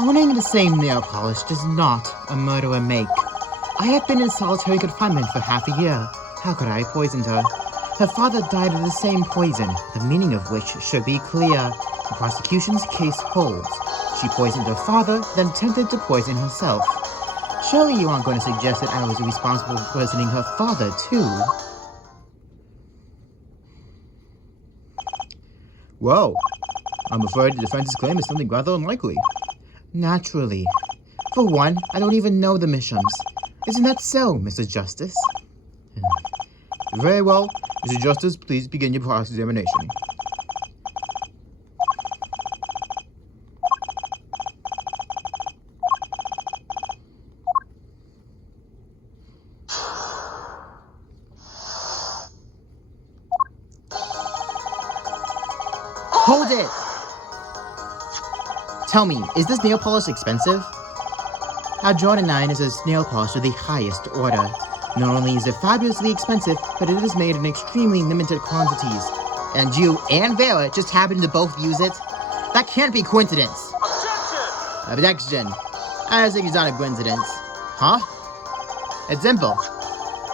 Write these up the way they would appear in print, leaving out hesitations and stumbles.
Owning the same nail polish does not a murderer make. I have been in solitary confinement for half a year. How could I have poisoned her? Her father died of the same poison, the meaning of which should be clear. The prosecution's case holds. She poisoned her father, then attempted to poison herself. Surely you aren't going to suggest that I was responsible for poisoning her father, too? Well, I'm afraid the defense's claim is something rather unlikely. Naturally. For one, I don't even know the Mishams. Isn't that so, Mr. Justice? Very well. Mr. Justice, please begin your cross-examination. Hold it! Tell me, is this nail polish expensive? Our Jordan 9 is a nail polish of the highest order. Not only is it fabulously expensive, but it is made in extremely limited quantities. And you and Vera just happen to both use it? That can't be coincidence! Objection! I think it's not a coincidence. Huh? It's simple.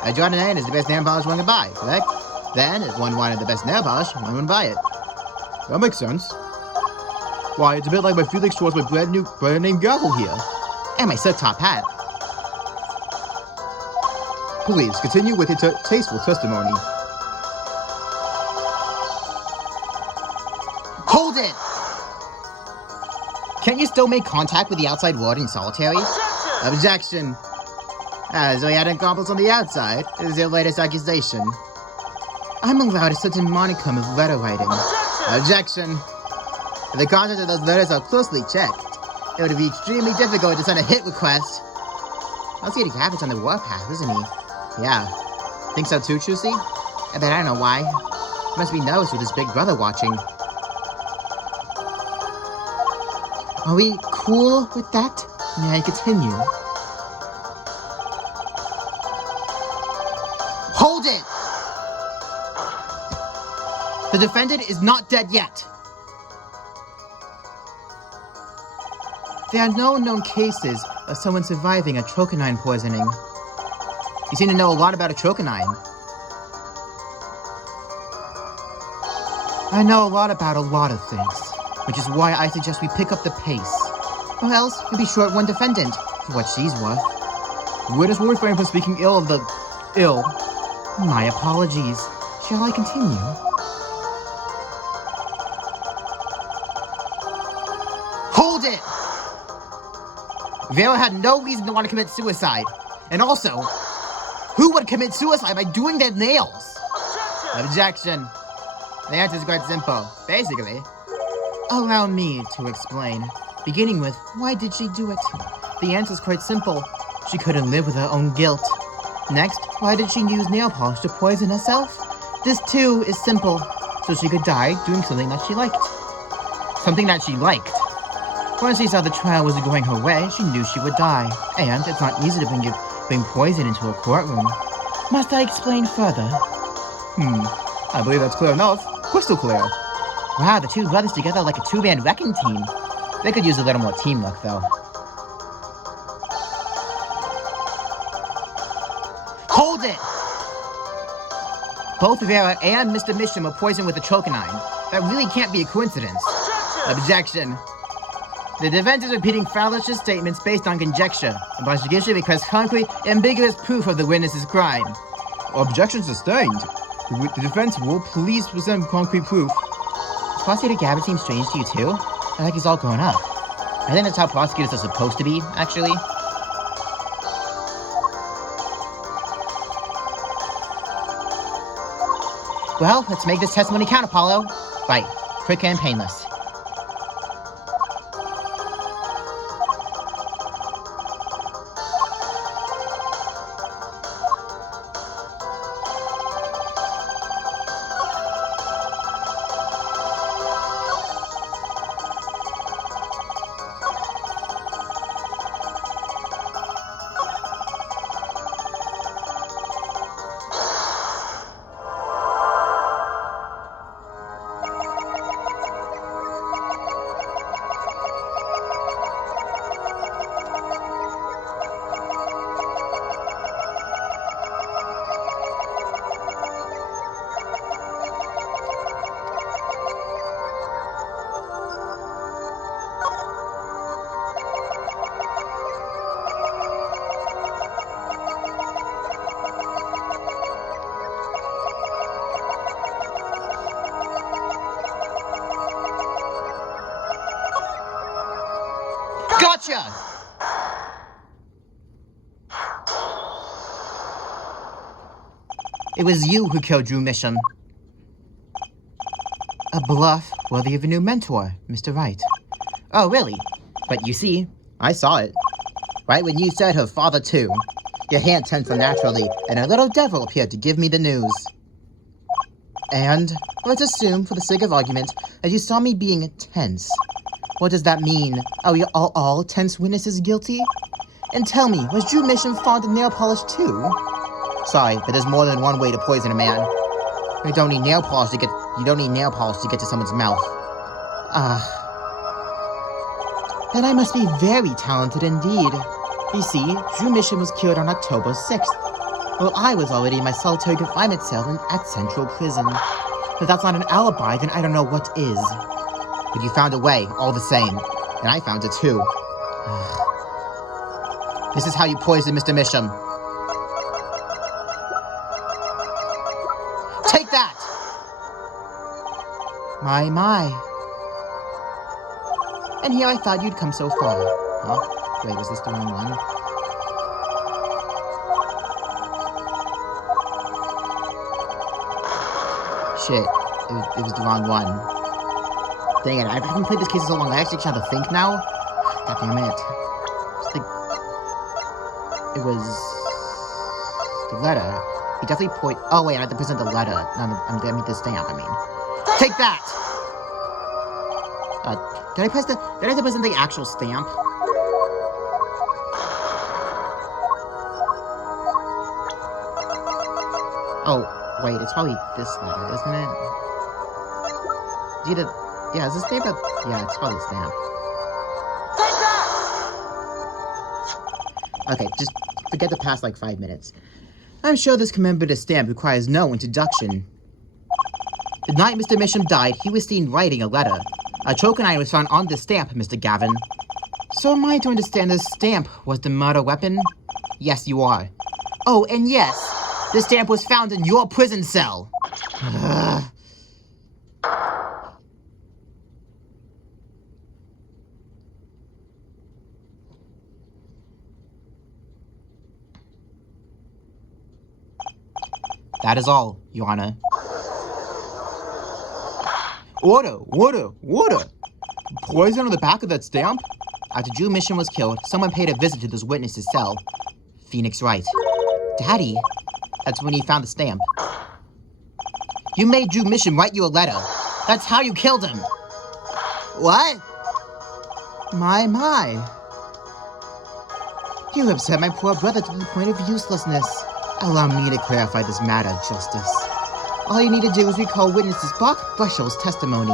A Jordan 9 is the best nail polish one can buy, correct? Then, if one wanted the best nail polish, one would buy it. That makes sense. Why, it's a bit like my Felix towards my brand name gavel here. And my silk top hat. Please, continue with your tasteful testimony. Hold it! Can't you still make contact with the outside world in solitary? Objection! So he had an accomplice on the outside. This is your latest accusation. I'm allowed a certain monicum of letter writing. Objection! If the contents of those letters are closely checked, it would be extremely difficult to send a hit request. I'll see the Cabot's on the warpath, isn't he? Yeah. Think so too, Chusi? I bet I don't know why. Must be nervous with his big brother watching. Are we cool with that? May I continue? Hold it! The defendant is not dead yet. There are no known cases of someone surviving a trocanine poisoning. You seem to know a lot about a trocanine. I know a lot about a lot of things, which is why I suggest we pick up the pace. Or else, we'll be short one defendant, for what she's worth. Witness will refrain from speaking ill of the ill. My apologies. Shall I continue? Hold it! Vera had no reason to want to commit suicide. And also, who would commit suicide by doing their nails? Objection. The answer is quite simple. Basically, allow me to explain. Beginning with, why did she do it? The answer is quite simple. She couldn't live with her own guilt. Next, why did she use nail polish to poison herself? This too is simple. So she could die doing something that she liked. Something that she liked. Once she saw the trial was going her way, she knew she would die. And it's not easy to bring poison into a courtroom. Must I explain further? I believe that's clear enough. Crystal clear. Wow, the two brothers together like a two-man wrecking team. They could use a little more teamwork, though. Hold it! Both Vera and Mr. Misham were poisoned with a trocanine. That really can't be a coincidence. Objection. The defense is repeating fallacious statements based on conjecture. The prosecution requests concrete, ambiguous proof of the witness's crime. Objection sustained. The defense will please present concrete proof. Does Prosecutor Gabbard seem strange to you too? I think he's all grown up. I think that's how prosecutors are supposed to be, actually. Well, let's make this testimony count, Apollo. Right, quick and painless. Gotcha! It was you who killed Drew Mission. A bluff worthy of a new mentor, Mr. Wright. Oh, really? But you see, I saw it. Right when you said her father too. Your hand tensed unnaturally, and a little devil appeared to give me the news. And let's assume, for the sake of argument, that you saw me being tense. What does that mean? Are we all tense witnesses guilty? And tell me, was Drew Mission fond of nail polish too? Sorry, but there's more than one way to poison a man. You don't need nail polish to get to someone's mouth. Then I must be very talented indeed. You see, Drew Mission was killed on October 6th. Well, I was already in my solitary confinement cell at Central Prison. If that's not an alibi, then I don't know what is. But you found a way, all the same. And I found it too. This is how you poisoned Mr. Misham. Take that! My. And here I thought you'd come so far. Huh? Wait, was this the wrong one? Shit, it was the wrong one. Dang it, I haven't played this case in so long, I actually have to think now. God damn it. It was... the letter. He definitely oh wait, I have to present the letter. I mean the stamp, I mean. Take that! Did I have to present the actual stamp? Oh, wait, it's probably this letter, isn't it? Yeah, is this stamp yeah, it's probably a stamp. Okay, just forget the past, 5 minutes. I'm sure this commemorative stamp requires no introduction. The night Mr. Misham died, he was seen writing a letter. A troconite was found on the stamp, Mr. Gavin. So am I to understand this stamp was the murder weapon? Yes, you are. Oh, and yes, the stamp was found in your prison cell. That is all, Your Honor. Order! Poison on the back of that stamp? After Drew Mission was killed, someone paid a visit to this witness's cell. Phoenix Wright. Daddy? That's when he found the stamp. You made Drew Mission write you a letter. That's how you killed him. What? My. You upset my poor brother to the point of uselessness. Allow me to clarify this matter, Justice. All you need to do is recall witnesses Brock Bushell's testimony.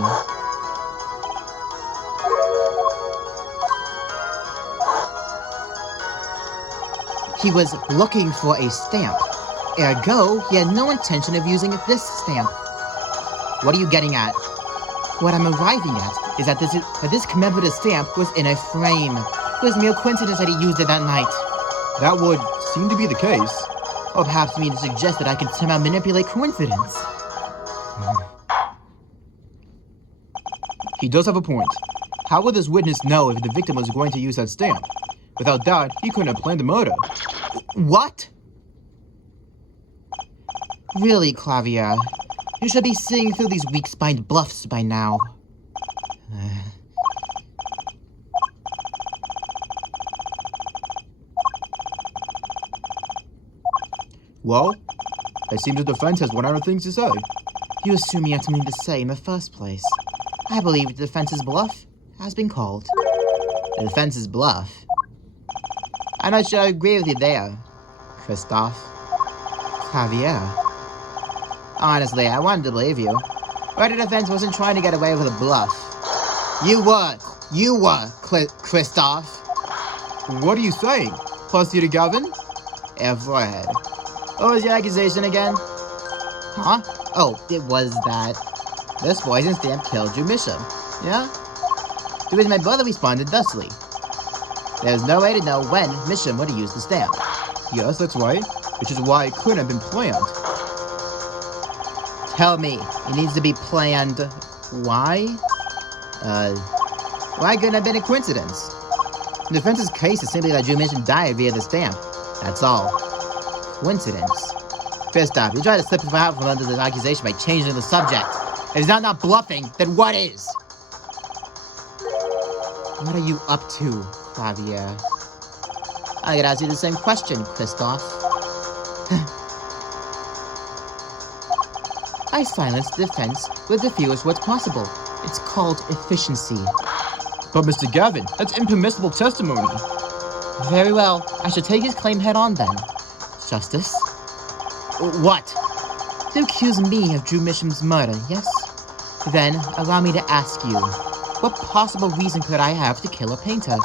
He was looking for a stamp. Ergo, he had no intention of using this stamp. What are you getting at? What I'm arriving at is that this commemorative stamp was in a frame. It was mere coincidence that he used it that night. That would seem to be the case. Or perhaps you mean to suggest that I could somehow manipulate coincidence. He does have a point. How would this witness know if the victim was going to use that stamp? Without that, he couldn't have planned the murder. What? Really, Clavier? You should be seeing through these weak-spined bluffs by now. Well, it seems the defense has one other thing to say. You assume you had something to say in the first place. I believe the defense's bluff has been called. The defense's bluff? I'm not sure I agree with you there, Kristoph. Javier. Honestly, I wanted to believe you. But the defense wasn't trying to get away with a bluff. You were, Kristoph. What are you saying? Plus you to Gavin? Forehead. What was your accusation again? Huh? Oh, it was that this poison stamp killed Drew Misham. Yeah? To which my brother responded thusly. There was no way to know when Misham would have used the stamp. Yes, that's right. Which is why it couldn't have been planned. Tell me, it needs to be planned. Why? Why couldn't it have been a coincidence? The defense's case is simply that Drew Mission died via the stamp. That's all. Coincidence. Kristoph, you try to slip out from under this accusation by changing the subject. If it's not bluffing, then what is? What are you up to, Javier? I could ask you the same question, Kristoph. I silenced the defense with the fewest words possible. It's called efficiency. But Mr. Gavin, that's impermissible testimony. Very well. I should take his claim head on then. Justice? What? You accuse me of Drew Misham's murder, yes? Then, allow me to ask you, what possible reason could I have to kill a painter?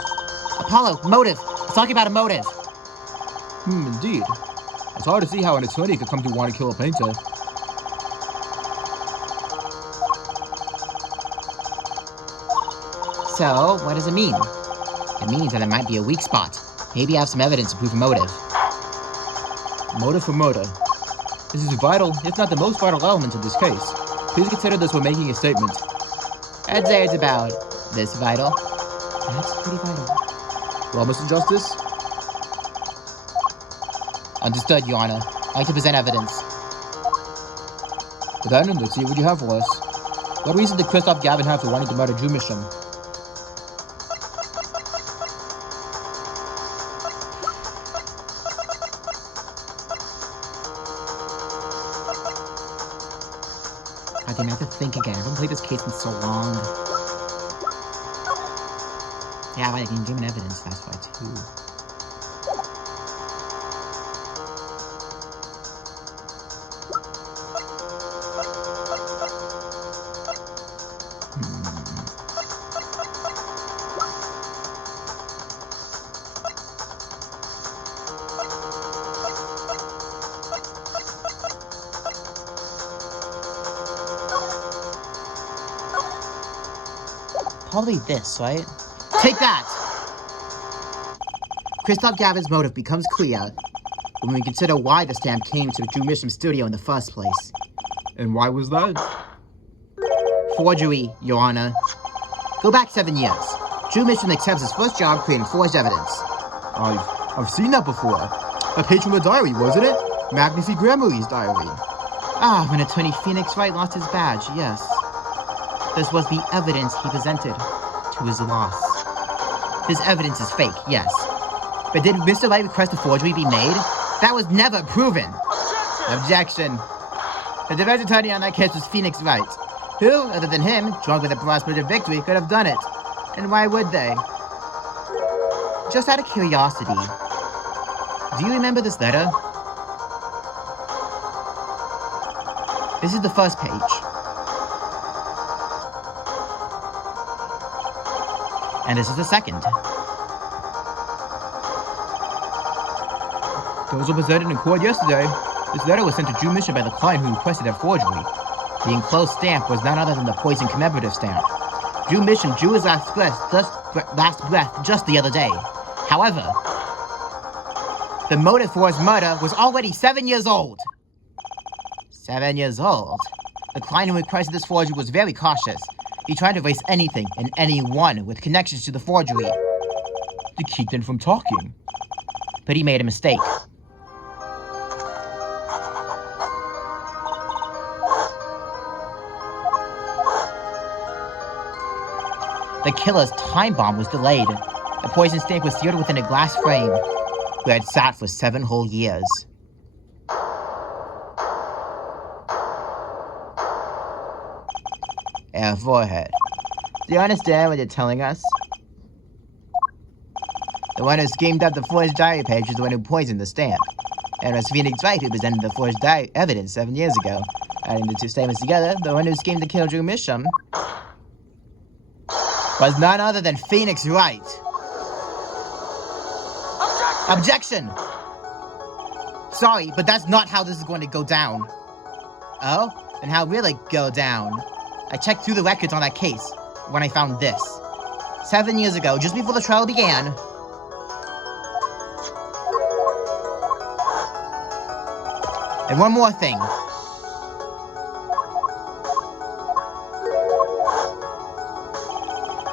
Apollo, motive! Let's talk about a motive! Indeed. It's hard to see how an attorney could come to want to kill a painter. So, what does it mean? It means that there might be a weak spot. Maybe I have some evidence to prove a motive. Motive for murder. This is vital, if not the most vital element of this case. Please consider this when making a statement. I'd say it's about this vital. That's pretty vital. Well, Mr. Justice? Understood, Your Honor. I'd like to present evidence. Then, let's see what you have for us. What reason did Kristoph Gavin have for wanting to murder Drew Misham? God damn, I have to think again. I haven't played this case in so long. Yeah, but I can give an evidence, that's why too. Probably this, right? Take that! Kristoph Gavin's motive becomes clear when we consider why the stamp came to Drew Misham's studio in the first place. And why was that? Forgery, Your Honor. Go back 7 years. Drew Misham accepts his first job creating forged evidence. I've seen that before. A page from a diary, wasn't it? Magnifique Grammarly's diary. Ah, when attorney Phoenix Wright lost his badge, yes. This was the evidence he presented to his loss. This evidence is fake, yes. But did Mr. Wright request a forgery be made? That was never proven. Objection. The defense attorney on that case was Phoenix Wright. Who, other than him, drunk with the prospect of victory, could have done it? And why would they? Just out of curiosity, do you remember this letter? This is the first page. And this is the second. Those were presented in court yesterday. This letter was sent to Drew Misham by the client who requested a forgery. The enclosed stamp was none other than the poison commemorative stamp. Drew Misham drew his last breath just the other day. However, the motive for his murder was already 7 years old. 7 years old? The client who requested this forgery was very cautious. He tried to erase anything and anyone with connections to the forgery to keep them from talking. But he made a mistake. The killer's time bomb was delayed. The poison stamp was sealed within a glass frame, where it sat for 7 whole years. Our forehead. Do you understand what you're telling us? The one who schemed up the forged diary page was the one who poisoned the stamp. And it was Phoenix Wright who presented the forged diary evidence 7 years ago. Adding the two statements together, the one who schemed to kill Drew Misham was none other than Phoenix Wright. Objection! Sorry, but that's not how this is going to go down. Oh? And how will it go down? I checked through the records on that case when I found this. 7 years ago, just before the trial began. And one more thing.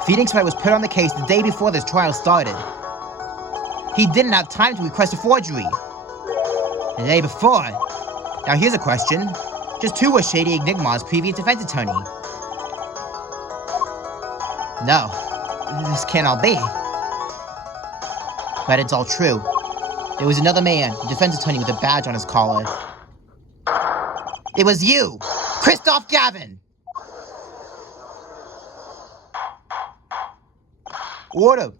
Phoenix Wright was put on the case the day before this trial started. He didn't have time to request a forgery. The day before. Now here's a question. Just who was Shady Enigma's previous defense attorney? No, this can't all be. But it's all true. There was another man, a defense attorney with a badge on his collar. It was you, Kristoph Gavin! Order!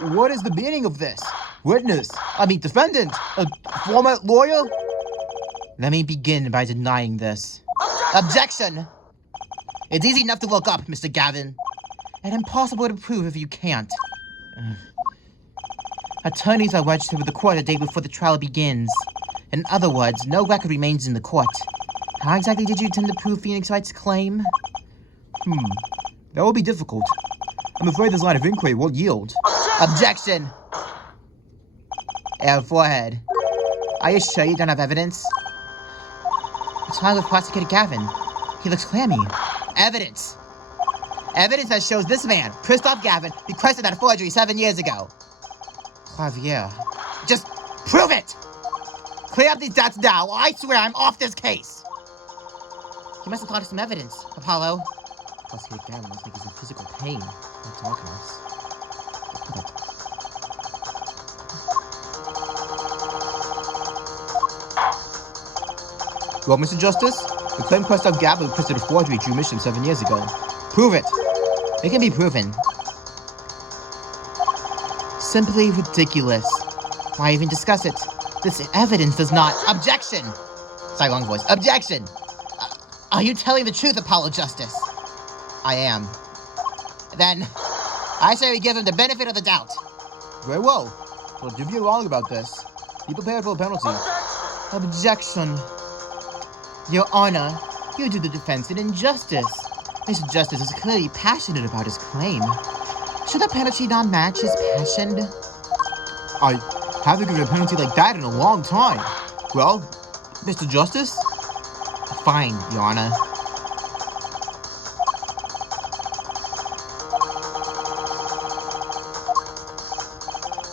What is the meaning of this? Defendant! A former lawyer? Let me begin by denying this. Objection! It's easy enough to look up, Mr. Gavin, and impossible to prove if you can't. Attorneys are registered with the court a day before the trial begins. In other words, no record remains in the court. How exactly did you intend to prove Phoenix Wright's claim? That will be difficult. I'm afraid this line of inquiry won't yield. Objection! Forehead. Are you sure you don't have evidence? What's wrong with Prosecutor Gavin? He looks clammy. Evidence! Evidence that shows this man, Kristoph Gavin, requested that forgery 7 years ago. Javier. Just prove it! Clear up these doubts now, or I swear I'm off this case! You must have thought of some evidence, Apollo. Prosecutor Gavin looks like he's in physical pain. Don't talk to us. Well, Mr. Justice, the claim Kristoph Gavin requested a forgery drew mission 7 years ago. Prove it! It can be proven. Simply ridiculous. Why even discuss it? This evidence does not— Objection! Sorry, wrong voice. Objection! Are you telling the truth, Apollo Justice? I am. Then, I say we give him the benefit of the doubt. Very well. Well, if you're wrong about this, be prepared for a penalty. Objection. Your Honor, you do the defense an injustice. Mr. Justice is clearly passionate about his claim. Should the penalty not match his passion? I haven't given a penalty like that in a long time. Well, Mr. Justice? Fine, Your Honor.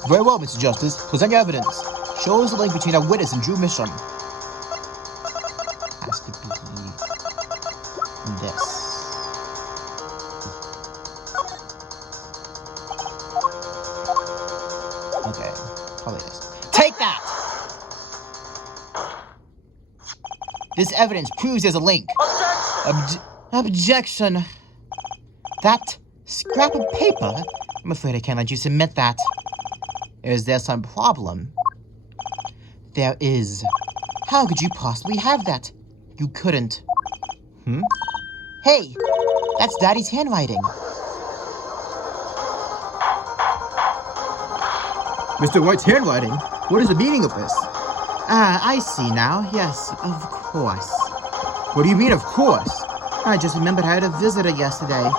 Very well, Mr. Justice. Present your evidence. Show us the link between our witness and Drew mission. Has to be this. Okay, probably this. Take that! This evidence proves there's a link. Objection. That scrap of paper? I'm afraid I can't let you submit that. Is there some problem? There is. How could you possibly have that? You couldn't. Hey, that's Daddy's handwriting. Mr. White's handwriting? What is the meaning of this? I see now. Yes, of course. What do you mean, of course? I just remembered I had a visitor yesterday.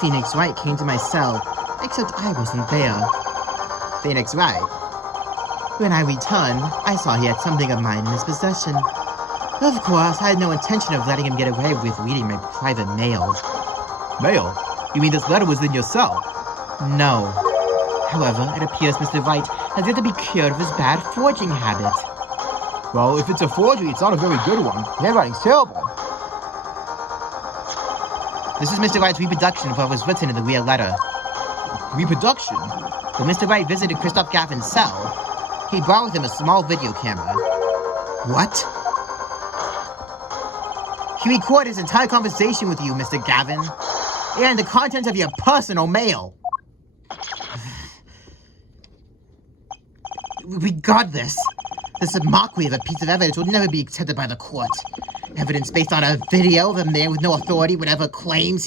Phoenix Wright came to my cell, except I wasn't there. Phoenix Wright? When I returned, I saw he had something of mine in his possession. Of course, I had no intention of letting him get away with reading my private mail. Mail? You mean this letter was in your cell? No. However, it appears Mr. Wright has yet to be cured of his bad forging habit. Well, if it's a forgery, it's not a very good one. The handwriting's terrible. This is Mr. Wright's reproduction of what was written in the real letter. Reproduction? When Mr. Wright visited Kristoph Gavin's cell, he brought with him a small video camera. What? He recorded his entire conversation with you, Mr. Gavin, and the contents of your personal mail. Regardless, this mockery of a piece of evidence will never be accepted by the court. Evidence based on a video of a man with no authority whatsoever claims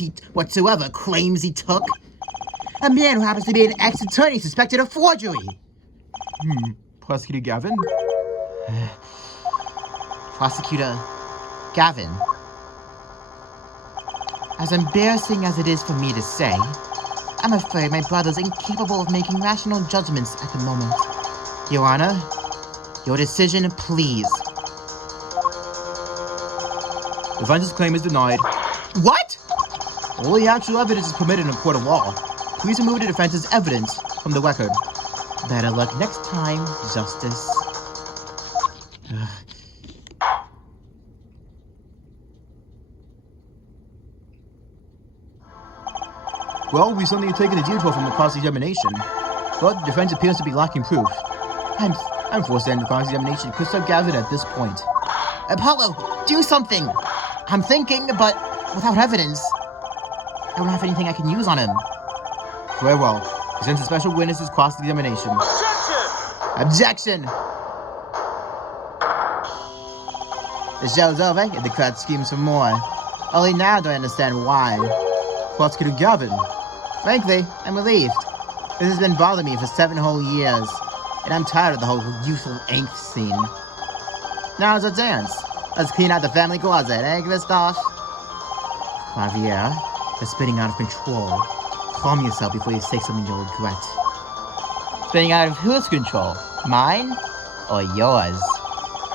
he took. A man who happens to be an ex-attorney suspected of forgery. Prosecutor Gavin? Prosecutor Gavin. As embarrassing as it is for me to say, I'm afraid my brother's incapable of making rational judgments at the moment. Your Honor, your decision, please. Defense's claim is denied. What? Only actual evidence is permitted in a court of law. Please remove the defense's evidence from the record. Better luck next time, Justice. Ugh. Well, we suddenly taken a detour from the cross-examination, but the defense appears to be lacking proof. I'm forced to end the cross-examination of Kristoph Gavin at this point. Apollo, do something! I'm thinking, but without evidence, I don't have anything I can use on him. Very well. Present a special witness's cross-examination. Objection! The show's over, and the crowd screams for more. Only now do I understand why. Prosecutor Gavin. Frankly, I'm relieved. This has been bothering me for 7 whole years, and I'm tired of the whole youthful angst scene. Now it's a dance. Let's clean out the family closet, eh, Kristoph? Javier, you're spinning out of control. Calm yourself before you say something you'll regret. Spinning out of whose control? Mine? Or yours?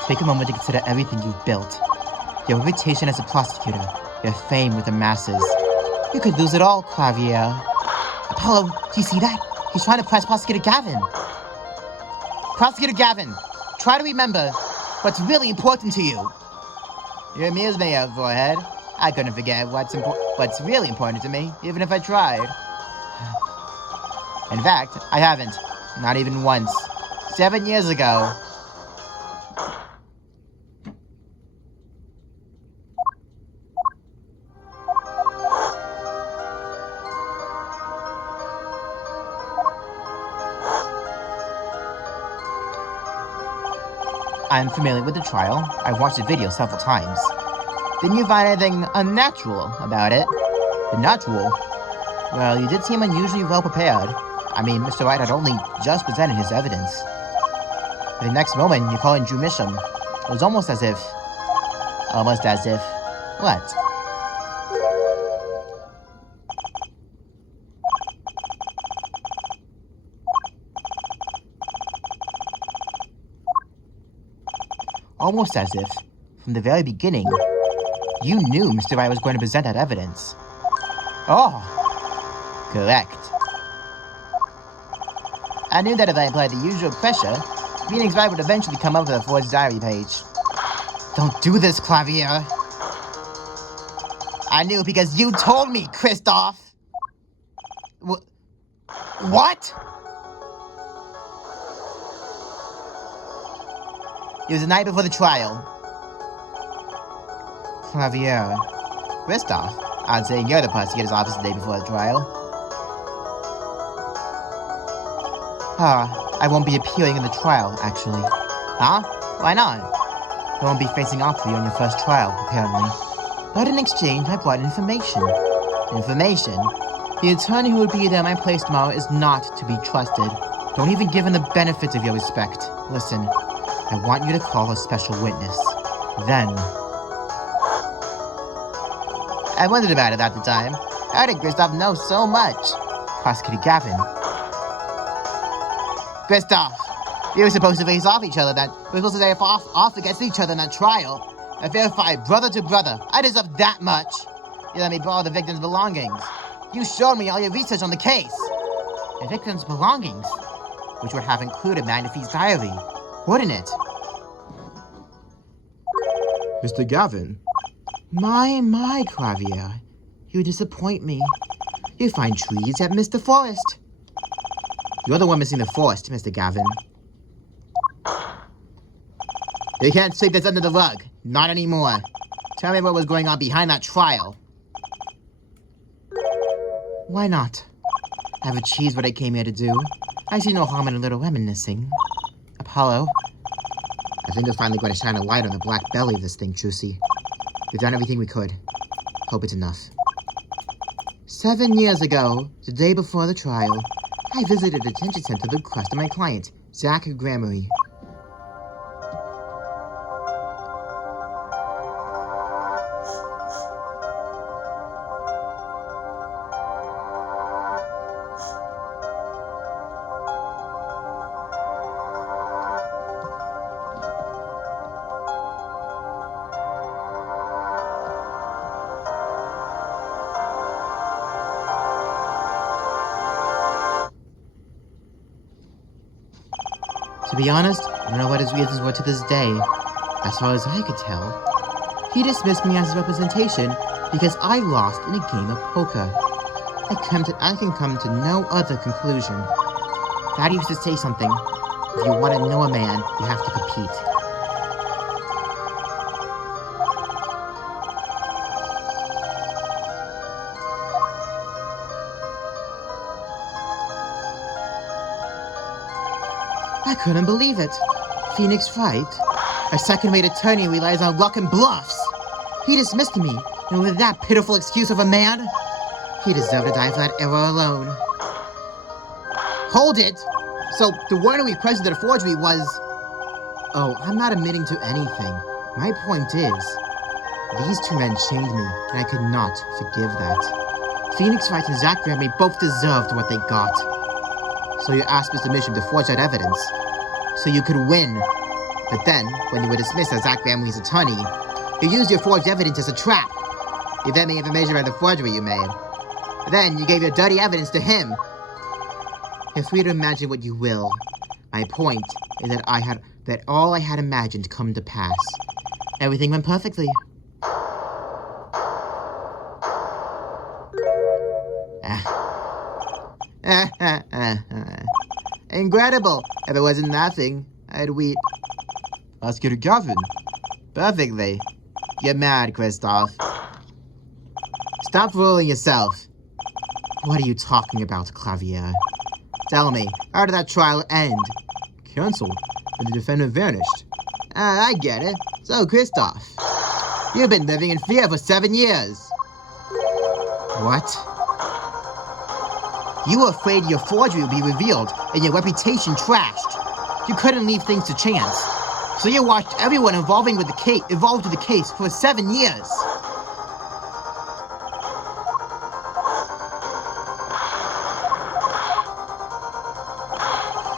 Take a moment to consider everything you've built. Your reputation as a prosecutor, your fame with the masses. You could lose it all, Javier. Apollo, do you see that? He's trying to press Prosecutor Gavin. Prosecutor Gavin, try to remember what's really important to you. You amuse me, forehead. I couldn't forget what's really important to me, even if I tried. In fact, I haven't. Not even once. 7 years ago. I'm familiar with the trial. I've watched the video several times. Didn't you find anything unnatural about it? Unnatural? Well, you did seem unusually well prepared. I mean, Mr. Wright had only just presented his evidence. But the next moment, you call in Drew Misham. It was almost as if... What? Almost as if, from the very beginning, you knew Mr. Wright was going to present that evidence. Oh, correct. I knew that if I applied the usual pressure, Phoenix Wright would eventually come up with a forged diary page. Don't do this, Javier. I knew because you told me, Kristoph! What? It was the night before the trial. Javier. Kristoph, I'd say you're the prosecutor's office the day before the trial. I won't be appearing in the trial, actually. Huh? Why not? I won't be facing off with you on your first trial, apparently. But in exchange, I brought information. Information? The attorney who will be there in my place tomorrow is not to be trusted. Don't even give him the benefit of your respect. Listen, I want you to call a special witness. Then... I wondered about it at the time. How did Kristoph know so much? Prosecutor Gavin. Kristoph, we were supposed to face off each other then. We were supposed to face off against each other in that trial. A fair fight, brother to brother. I deserve that much. You let me borrow the victim's belongings. You showed me all your research on the case. The victim's belongings? Which would have included Magnifi's diary, wouldn't it? Mr. Gavin. My, Javier. You disappoint me. You find trees that miss the forest. You're the one missing the forest, Mr. Gavin. You can't sweep this under the rug. Not anymore. Tell me what was going on behind that trial. Why not? I've achieved what I came here to do. I see no harm in a little reminiscing. Apollo, I think we're finally going to shine a light on the black belly of this thing, Juicy. We've done everything we could. Hope it's enough. 7 years ago, the day before the trial, I visited a detention center at the request of my client, Zach Gramery. To be honest, I don't know what his reasons were to this day. As far as I could tell, he dismissed me as his representation because I lost in a game of poker. I can come to no other conclusion. Dad used to say something. If you want to know a man, you have to compete. I couldn't believe it. Phoenix Wright, a second-rate attorney who relies on luck and bluffs. He dismissed me, and with that pitiful excuse of a man, he deserved to die for that error alone. Hold it! So, the one who requested the forgery was... Oh, I'm not admitting to anything. My point is, these two men chained me, and I could not forgive that. Phoenix Wright and Zach Grammy both deserved what they got. So you asked Mr. Misham to forge that evidence, so you could win. But then, when you were dismissed as Zach Gramley's attorney, you used your forged evidence as a trap. You fed me information about the forgery you made. Then you gave your dirty evidence to him. Feel free to imagine what you will. My point is that all I had imagined come to pass. Everything went perfectly. Incredible. If it wasn't laughing, I'd weep. Oscar Gavin. Perfectly. You're mad, Kristoph. Stop fooling yourself. What are you talking about, Clavier? Tell me, how did that trial end? Cancelled, and the defendant vanished. I get it. So, Kristoph, you've been living in fear for 7 years. What? You were afraid your forgery would be revealed and your reputation trashed. You couldn't leave things to chance. So you watched everyone involved with the case for 7 years.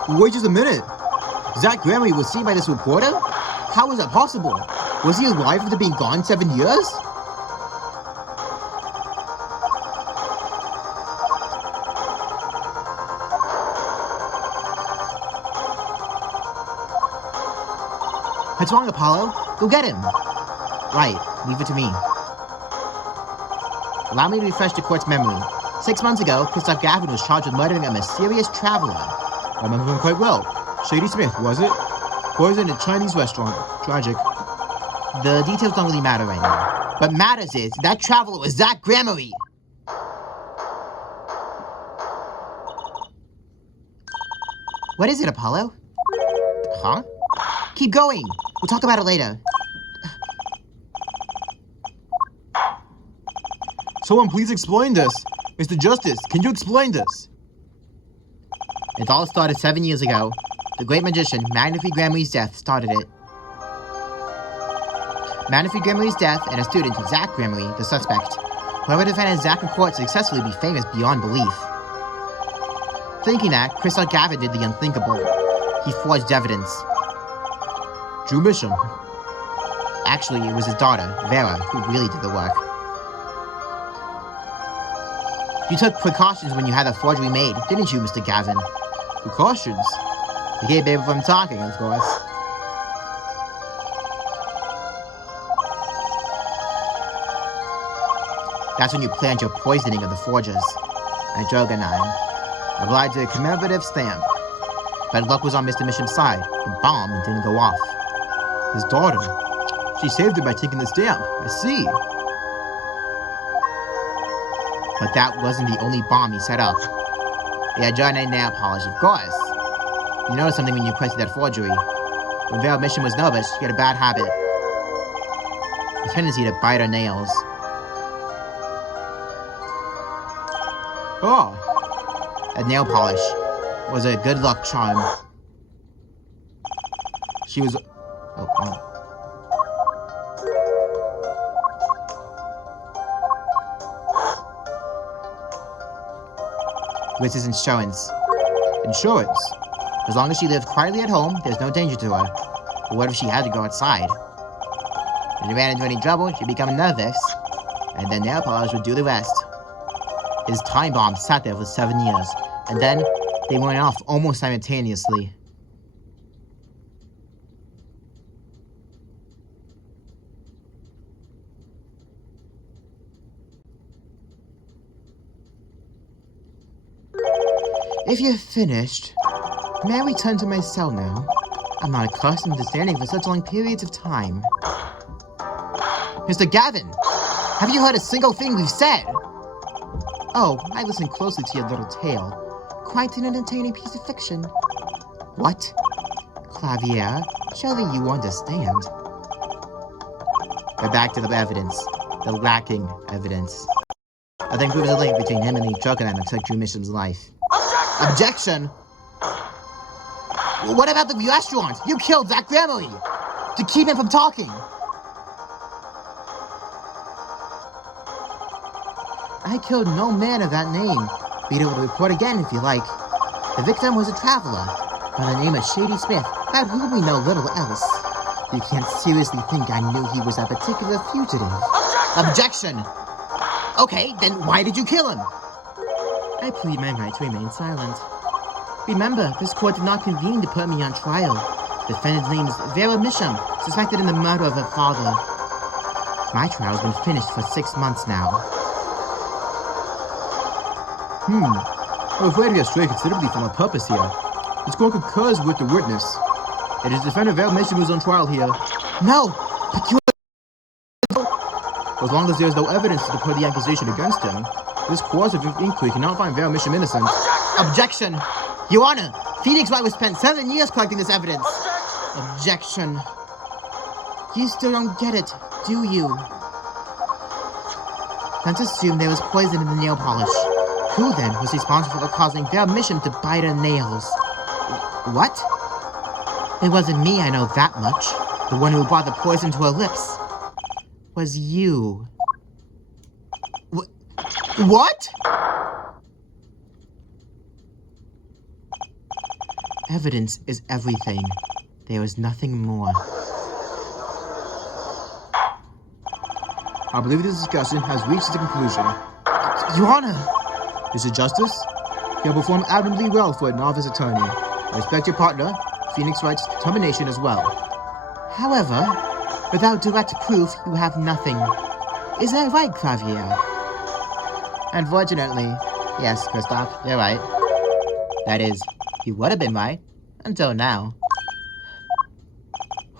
Wait just a minute. Zach Grammy was seen by this reporter? How was that possible? Was he alive after being gone 7 years? What's wrong, Apollo? Go get him. Right, leave it to me. Allow me to refresh the court's memory. 6 months ago, Kristoph Gavin was charged with murdering a mysterious traveler. I remember him quite well. Shady Smith, was it? Poisoned in a Chinese restaurant. Tragic. The details don't really matter right now. What matters is, that traveler was Zach Gramery. What is it, Apollo? Huh? Keep going. We'll talk about it later. Someone please explain this. Mr. Justice, can you explain this? It all started 7 years ago. The great magician, Manfred Gramery's death, started it. Manfred Gramery's death and a student, Zach Gramery, the suspect. Whoever defended Zach in court successfully be famous beyond belief. Thinking that, Kristoph Gavin did the unthinkable. He forged evidence. Drew Misham. Actually, it was his daughter, Vera, who really did the work. You took precautions when you had the forgery made, didn't you, Mr. Gavin? Precautions? You can't be able from talking, of course. That's when you planned your poisoning of the forgers. Nitroganine. Applied to a commemorative stamp. But luck was on Mr. Misham's side. The bomb didn't go off. His daughter. She saved him by taking the stamp. I see. But that wasn't the only bomb he set up. He had giant nail polish, of course. You noticed something when you requested that forgery. When Vera Mission was nervous, she had a bad habit. A tendency to bite her nails. Oh. That nail polish was a good luck charm. She was... With his insurance. Insurance? As long as she lived quietly at home, there's no danger to her. But what if she had to go outside? If she ran into any trouble, she'd become nervous. And then nail polish would do the rest. His time bomb sat there for 7 years. And then, they went off almost simultaneously. If you're finished, may I return to my cell now? I'm not accustomed to standing for such long periods of time. Mr. Gavin, have you heard a single thing we've said? Oh, I listened closely to your little tale. Quite an entertaining piece of fiction. What? Clavier, surely you understand. We're back to the evidence. The lacking evidence. I think proves a link between him and the Chocoman that took Drew Mission's life. Objection! What about the restaurant? You killed Zach Grammarly to keep him from talking. I killed no man of that name. Be able to report again if you like. The victim was a traveler by the name of Shady Smith, about whom we know little else. You can't seriously think I knew he was a particular fugitive. Objection! Okay, then why did you kill him? I plead my right to remain silent. Remember, this court did not convene to put me on trial. The defendant's name is Vera Misham, suspected in the murder of her father. My trial's been finished for 6 months now. I'm afraid we have strayed considerably from our purpose here. This court concurs with the witness. It is defendant Vera Misham who's on trial here. No! But you... As long as there is no evidence to put the accusation against him, this court of inquiry cannot find Vera Misham innocent. Objection! Your Honor, Phoenix Wright was spent 7 years collecting this evidence. Objection. You still don't get it, do you? Let's assume there was poison in the nail polish. Who then was responsible for causing Vera Misham to bite her nails? What? It wasn't me, I know that much. The one who brought the poison to her lips was you. What? Evidence is everything. There is nothing more. I believe this discussion has reached its conclusion. Your Honor! Mr. Justice, you have performed admirably well for a novice attorney. I respect your partner, Phoenix Wright's determination as well. However, without direct proof, you have nothing. Is that right, Clavier? Unfortunately, yes, Kristoph, you're right. That is, you would have been right, until now.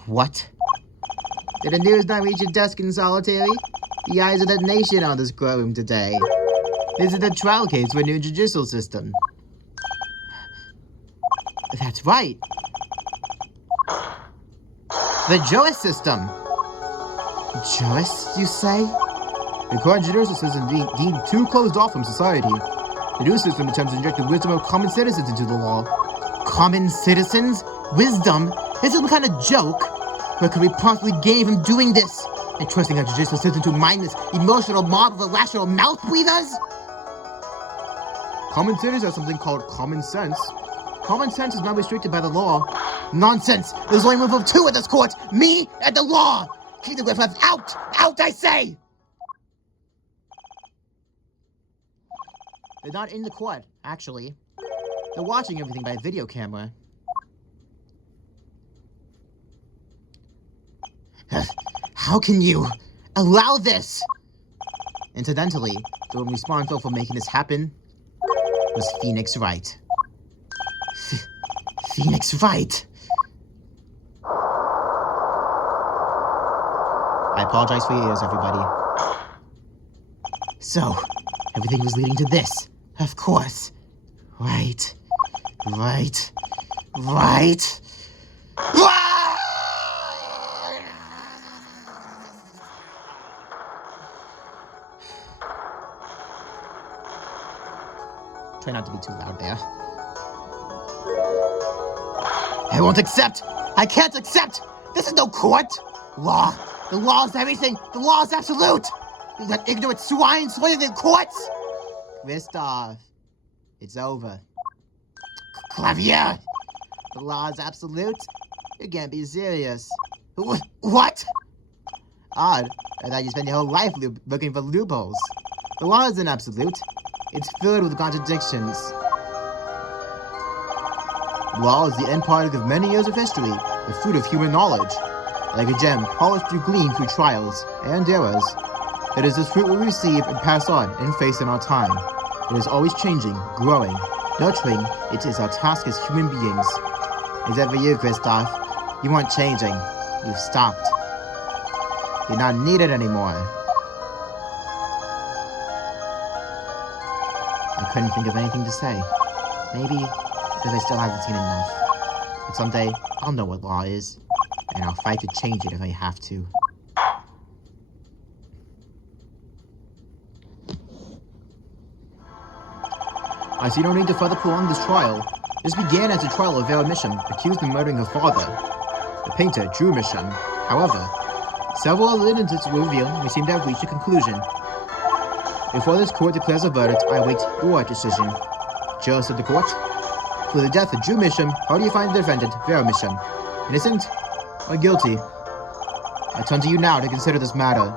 What? Did the news not reach your desk in solitary? The eyes of the nation on this courtroom today. This is the trial case for a new judicial system. That's right. The Joyce system. Joyce, you say? The current judicial system being deemed too closed off from society. The new system attempts to inject the wisdom of common citizens into the law. Common citizens? Wisdom? Is it some kind of joke? What could we possibly gain from doing this? And trusting our judicial system to mindless, emotional mob of irrational mouth breathers? Common citizens have something called common sense. Common sense is not restricted by the law. Nonsense! There's only room for two at this court! Me and the law! Keep the riff out! Out, I say! They're not in the court, actually. They're watching everything by video camera. How can you allow this? Incidentally, the one responsible for making this happen was Phoenix Wright. Phoenix Wright? I apologize for your ears, everybody. So, everything was leading to this, of course. Right. Try not to be too loud there. I won't accept! I can't accept! This is no court! Law! The law is everything! The law is absolute! You let ignorant swine sway the courts! Kristoph, it's over. Clavier! The law is absolute? You can't be serious. What? Odd. I thought you spent your whole life looking for loopholes. The law isn't absolute. It's filled with contradictions. Law is the end product of many years of history, the fruit of human knowledge. Like a gem polished through gleam through trials and errors, it is this fruit we receive and pass on and face in our time. It is always changing, growing, Nurturing it is our task as human beings. Except for you, Kristoph. You weren't changing. You've stopped. You're not needed anymore. I couldn't think of anything to say. Maybe because I still haven't seen enough. But someday, I'll know what law is, and I'll fight to change it if I have to. I see no need to further prolong this trial. This began as a trial of Vera Mission, accused of murdering her father, the painter Drew Mission. However, several other incidents will reveal and we seem to have reached a conclusion. Before this court declares a verdict, I await your decision. Jurors of the court, for the death of Drew Mission, how do you find the defendant, Vera Mission? Innocent or guilty? I turn to you now to consider this matter.